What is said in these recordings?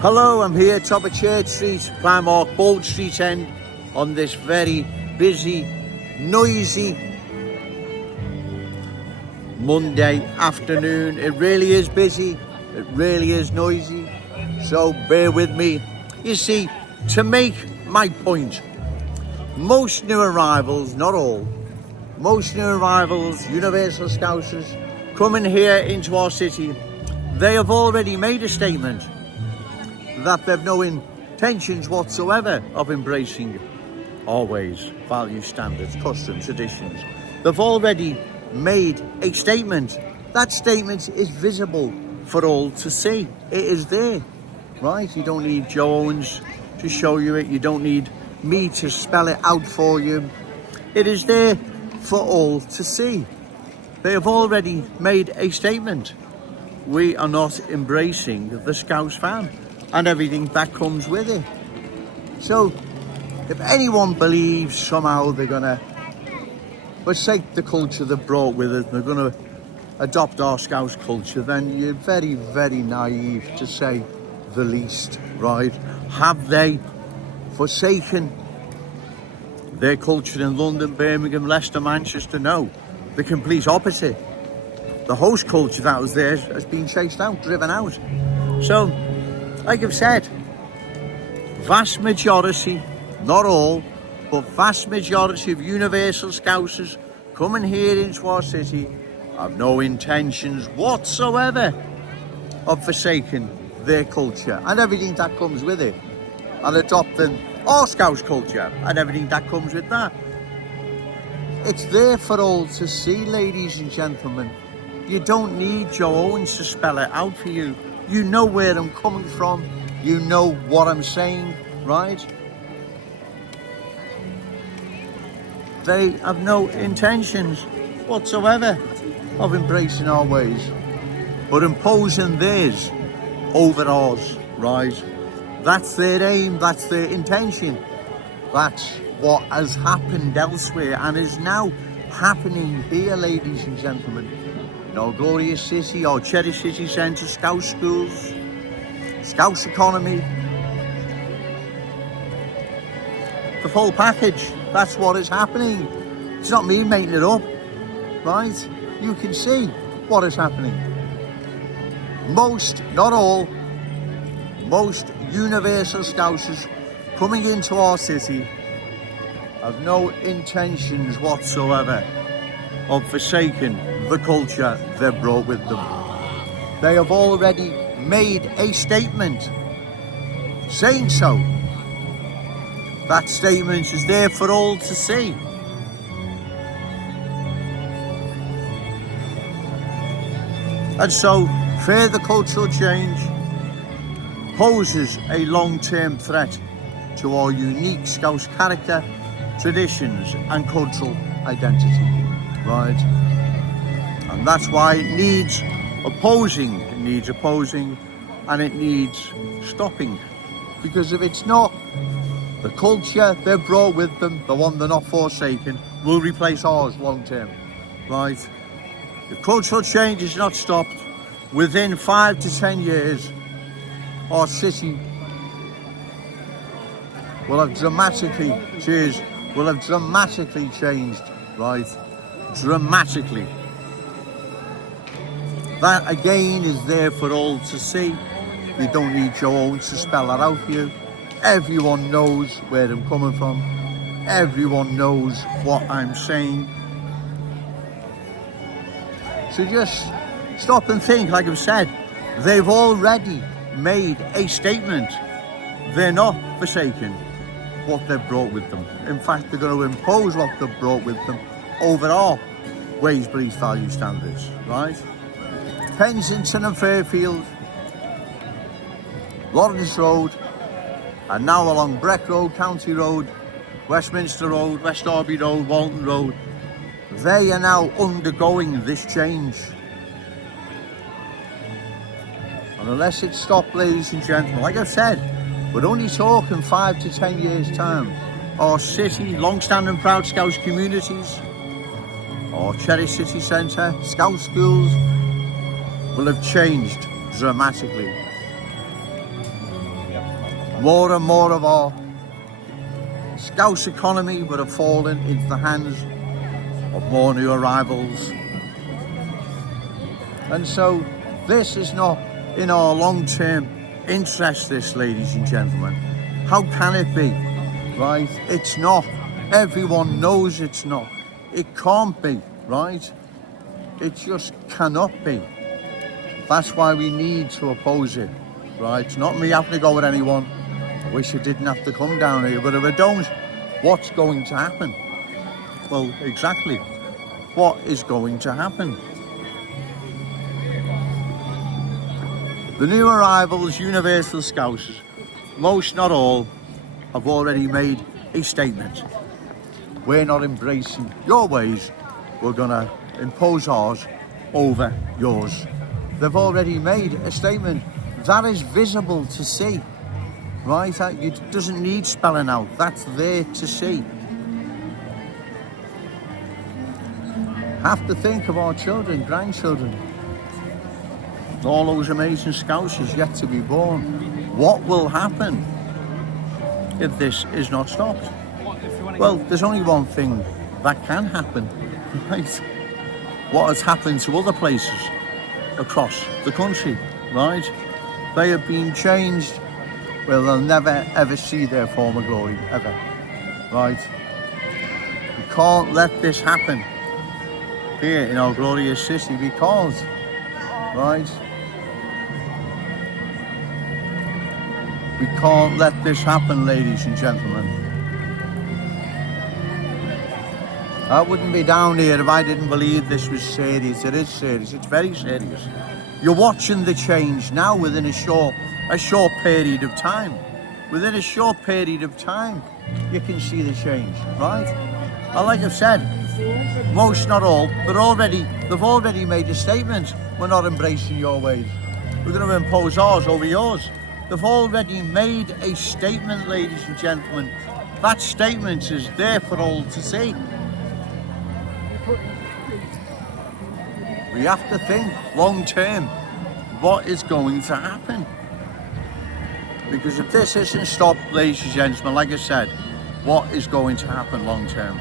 Hello, I'm here top of Church Street, Primark Bold Street end on this very busy, noisy Monday afternoon. It really is busy, it really is noisy, so bear with me. You see, to make my point, most new arrivals, not all, most new arrivals, universal Scousers, coming here into our city, they have already made a statement that they've no intentions whatsoever of embracing our ways, values, standards, customs, traditions. They've already made a statement. That statement is visible for all to see. It is there, right? You don't need Joe Owens to show you it. You don't need me to spell it out for you. It is there for all to see. They have already made a statement. We are not embracing the Scouse fan and everything that comes with it. So if anyone believes somehow they're gonna forsake the culture they brought with it, they're gonna adopt our Scouse culture, then you're very, very naive, to say the least, right? Have they forsaken their culture in London, Birmingham, Leicester, Manchester? No, the complete opposite. The host culture that was there has been chased out, driven out. So, like I've said, vast majority, not all, but vast majority of universal Scousers coming here into our city have no intentions whatsoever of forsaking their culture and everything that comes with it, and adopting our Scouse culture and everything that comes with that. It's there for all to see, ladies and gentlemen. You don't need Joe Owens to spell it out for you. You know where I'm coming from. You know what I'm saying, right? They have no intentions whatsoever of embracing our ways, but imposing theirs over ours, right? That's their aim, that's their intention. That's what has happened elsewhere and is now happening here, ladies and gentlemen. In our glorious city, our cherished city centre, Scouse schools, Scouse economy, the full package. That's what is happening. It's not me making it up, right? You can see what is happening. Most, not all, most universal Scousers coming into our city have no intentions whatsoever of forsaking the culture they've brought with them. They have already made a statement saying so. That statement is there for all to see. And so further cultural change poses a long-term threat to our unique Scouse character, traditions and cultural identity, right? And that's why it needs opposing, and it needs stopping. Because if it's not, the culture they've brought with them, the one they're not forsaken, will replace ours long term, right? If cultural change is not stopped, within 5 to 10 years, our city will have dramatically changed, right? Dramatically. That again is there for all to see. You don't need Joe Owens to spell that out for you. Everyone knows where I'm coming from. Everyone knows what I'm saying. So just stop and think. Like I've said, they've already made a statement. They're not forsaking what they've brought with them. In fact, they're going to impose what they've brought with them over our ways, beliefs, values, standards, right? Kensington and Fairfield, Lawrence Road, and now along Breck Road, County Road, Westminster Road, West Derby Road, Walton Road, they are now undergoing this change. And unless it's stopped, ladies and gentlemen, like I've said, we're only talking 5 to 10 years' time. Our city, long-standing proud Scouse communities, our cherished city centre, Scouse schools will have changed dramatically. more and more of our Scouse economy would have fallen into the hands of more new arrivals. And so this is not in our long-term interest, this, ladies and gentlemen. How can it be, right? It's not. Everyone knows it's not. It can't be, right? It just cannot be. That's why we need to oppose it, right? It's not me having to go with anyone. I wish I didn't have to come down here, but if I don't, what's going to happen? Well, exactly. What is going to happen? The new arrivals, universal Scousers, most not all, have already made a statement. We're not embracing your ways, we're going to impose ours over yours. They've already made a statement that is visible to see, right? It doesn't need spelling out, that's there to see. Have to think of our children, grandchildren, all those amazing Scousers yet to be born. What will happen if this is not stopped? Well, there's only one thing that can happen, right? What has happened to other places across the country, right? They have been changed. Well, they'll never ever see their former glory, ever, right? We can't let this happen here in our glorious city because, right? We can't let this happen, ladies and gentlemen. I wouldn't be down here if I didn't believe this was serious. It is serious, it's very serious. You're watching the change now within a short period of time. Within a short period of time, you can see the change, right? And like I've said, most, not all, they've already made a statement. We're not embracing your ways. We're going to impose ours over yours. They've already made a statement, ladies and gentlemen. That statement is there for all to see. We have to think long term, what is going to happen? Because if this isn't stopped, ladies and gentlemen, like I said, what is going to happen long term?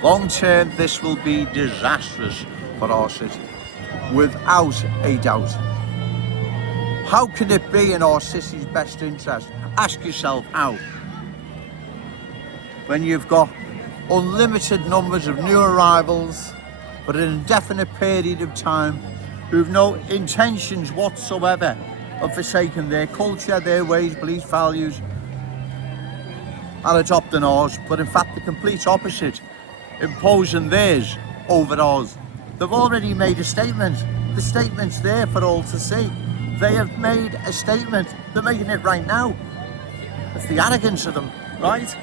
Long term, this will be disastrous for our city, without a doubt. How can it be in our city's best interest? Ask yourself how. When you've got unlimited numbers of new arrivals for an indefinite period of time who've no intentions whatsoever of forsaking their culture, their ways, beliefs, values, and adopting ours, but in fact the complete opposite, imposing theirs over ours. They've already made a statement. The statement's there for all to see. They have made a statement. They're making it right now. It's the arrogance of them, right?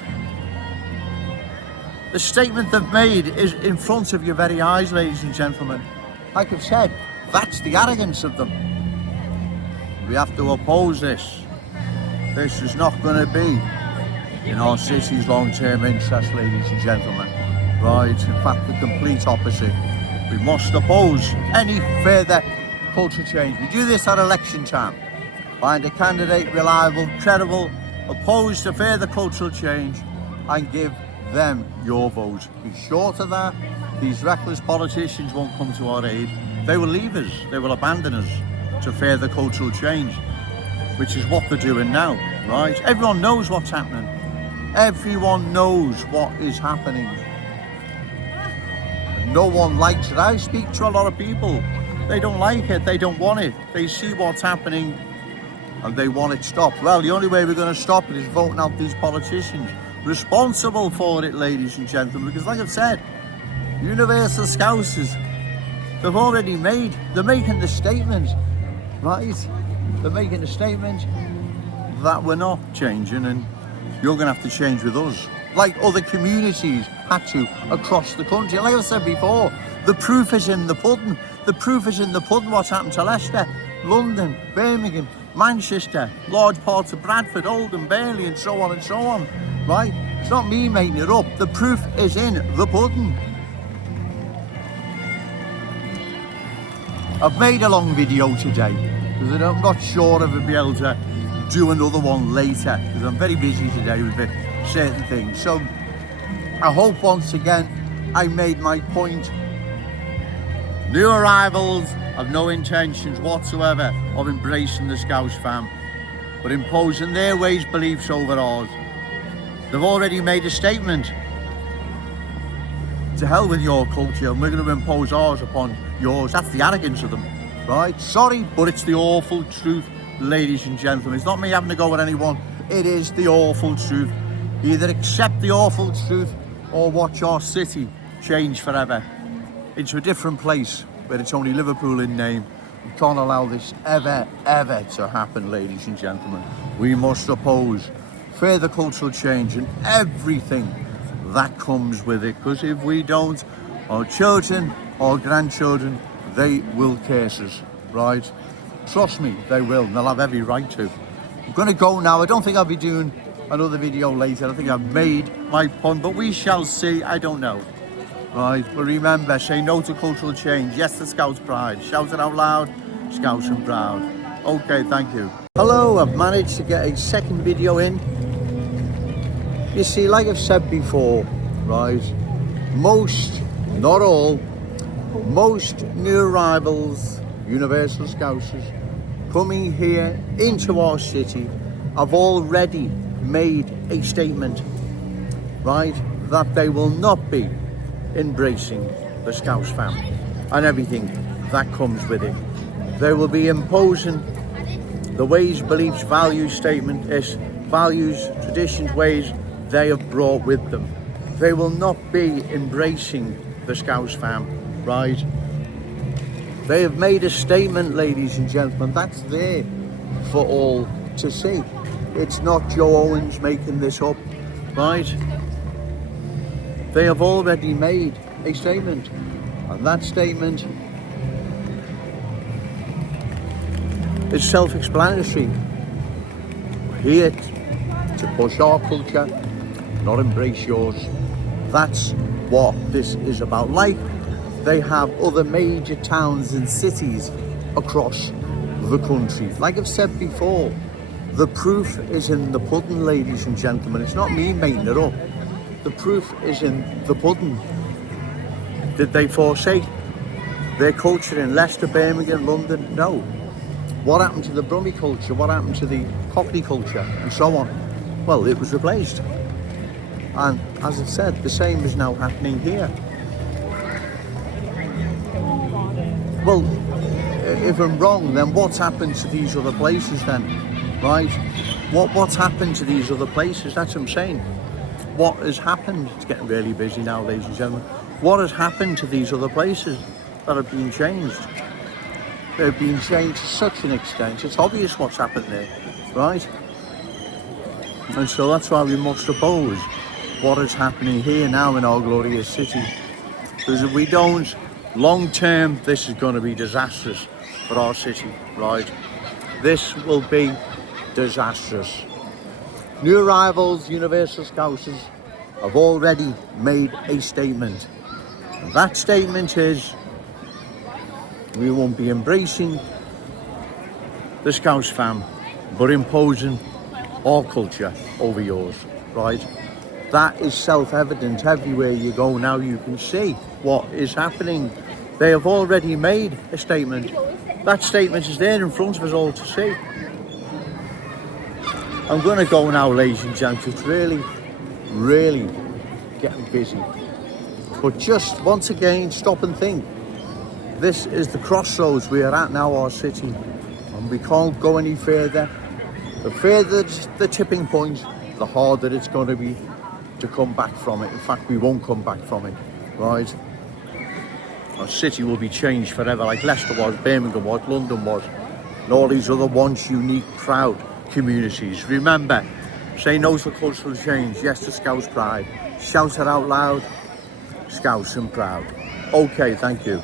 The statement they've made is in front of your very eyes, ladies and gentlemen. Like I've said, that's the arrogance of them. We have to oppose this. This is not going to be in our city's long-term interest, ladies and gentlemen. Right, in fact, the complete opposite. We must oppose any further cultural change. We do this at election time. Find a candidate reliable, credible, opposed to further cultural change, and give them your vote. Be sure to that. These reckless politicians won't come to our aid. They will leave us. They will abandon us to further cultural change, which is what they're doing now, right? Everyone knows what's happening. Everyone knows what is happening. And no one likes it. I speak to a lot of people. They don't like it. They don't want it. They see what's happening and they want it stopped. Well, the only way we're going to stop it is voting out these politicians responsible for it, ladies and gentlemen, because like I've said, universal Scousers, they're making the statement, right? They're making the statement that we're not changing and you're going to have to change with us, like other communities had to across the country. Like I said before, the proof is in the pudding. The proof is in the pudding what's happened to Leicester, London, Birmingham, Manchester, large parts of Bradford, Oldham, Burnley, and so on, right? It's not me making it up. The proof is in the pudding. I've made a long video today because I'm not sure if I'll be able to do another one later because I'm very busy today with certain things. So I hope once again I made my point. New arrivals have no intentions whatsoever of embracing the Scouse fam, but imposing their ways, beliefs over ours. They've already made a statement. To hell with your culture, and we're going to impose ours upon yours. That's the arrogance of them, right? Sorry, but it's the awful truth, ladies and gentlemen. It's not me having to go at anyone. It is the awful truth. Either accept the awful truth or watch our city change forever into a different place where it's only Liverpool in name. We can't allow this ever to happen, ladies and gentlemen. We must oppose further cultural change and everything that comes with it, because if we don't, our children, our grandchildren, they will curse us, right? Trust me, they will, and they'll have every right to. I'm going to go now. I don't think I'll be doing another video later. I think I've made my point, but we shall see. I don't know, right? But remember, say no to cultural change. Yes to Scouse pride. Shout it out loud, Scouse and proud. Okay, thank you. Hello, I've managed to get a second video in. You see, like I've said before, right, most, not all, most new arrivals, universal Scousers, coming here into our city have already made a statement, right, that they will not be embracing the Scouse family and everything that comes with it. They will be imposing the ways, beliefs, values statement, values, traditions, ways they have brought with them. They will not be embracing the Scouse fam, right? They have made a statement, ladies and gentlemen, that's there for all to see. It's not Joe Owens making this up, right? They have already made a statement, and that statement is self-explanatory. We're here to push our culture, not embrace yours. That's what this is about. Like they have other major towns and cities across the country. Like I've said before, the proof is in the pudding, ladies and gentlemen. It's not me making it up. The proof is in the pudding. Did they forsake their culture in Leicester, Birmingham, London? No. What happened to the Brummie culture? What happened to the Cockney culture? And so on. Well, it was replaced. And as I've said, the same is now happening here. Well, if I'm wrong, then what's happened to these other places then, right? What's happened to these other places? That's what I'm saying. What has happened? It's getting really busy now, ladies and gentlemen. What has happened to these other places that have been changed? They've been changed to such an extent. It's obvious what's happened there, right? And so that's why we must oppose what is happening here now in our glorious city. Because if we don't, long term, this is going to be disastrous for our city, right? This will be disastrous. New arrivals, universal Scousers, have already made a statement. And that statement is, we won't be embracing the Scouse fam, but imposing our culture over yours, right? That is self-evident. Everywhere you go now, you can see what is happening. They have already made a statement. That statement is there in front of us all to see. I'm going to go now, ladies and gentlemen. It's really getting busy. But just once again, stop and think. This is the crossroads we are at now, our city. And we can't go any further. The further the tipping point, the harder it's going to be to come back from it. In fact, we won't come back from it, right? Our city will be changed forever, like Leicester was, Birmingham was, London was, and all these other once unique, proud communities. Remember, say no to cultural change, yes to Scouse pride. Shout it out loud, Scouse and proud. Okay, thank you.